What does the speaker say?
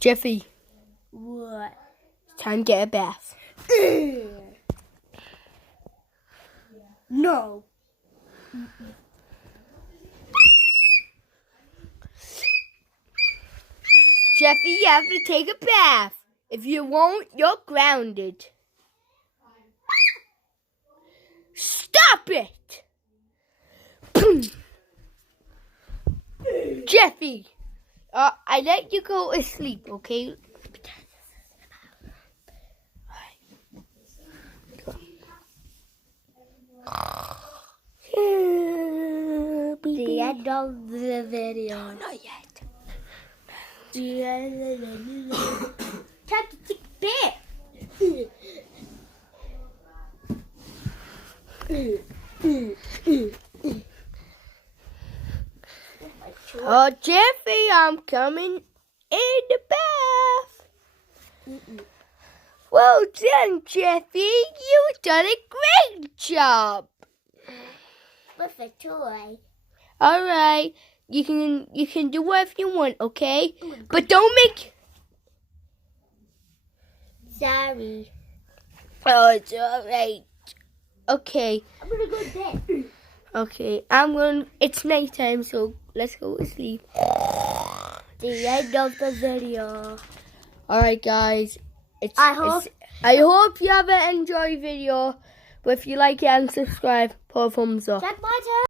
Jeffy, What? it's time to get a bath. No. Jeffy, you have to take a bath. If you won't, you're grounded. Stop it! Jeffy, I let you go to sleep, okay? The end of the video. No, not yet. The end of the video. Time to take a bath. Oh, Jeffy, I'm coming in the bath. Well done, Jeffy. You've done a great job. With a toy. All right, you can do whatever you want, okay? But don't make. Sorry. Oh, it's all right. Okay. I'm gonna go to bed. Okay, it's nighttime, so let's go to sleep. The end of the video. All right, guys. I hope you have an enjoy video. But if you like it and subscribe, put a thumbs up. Check my turn.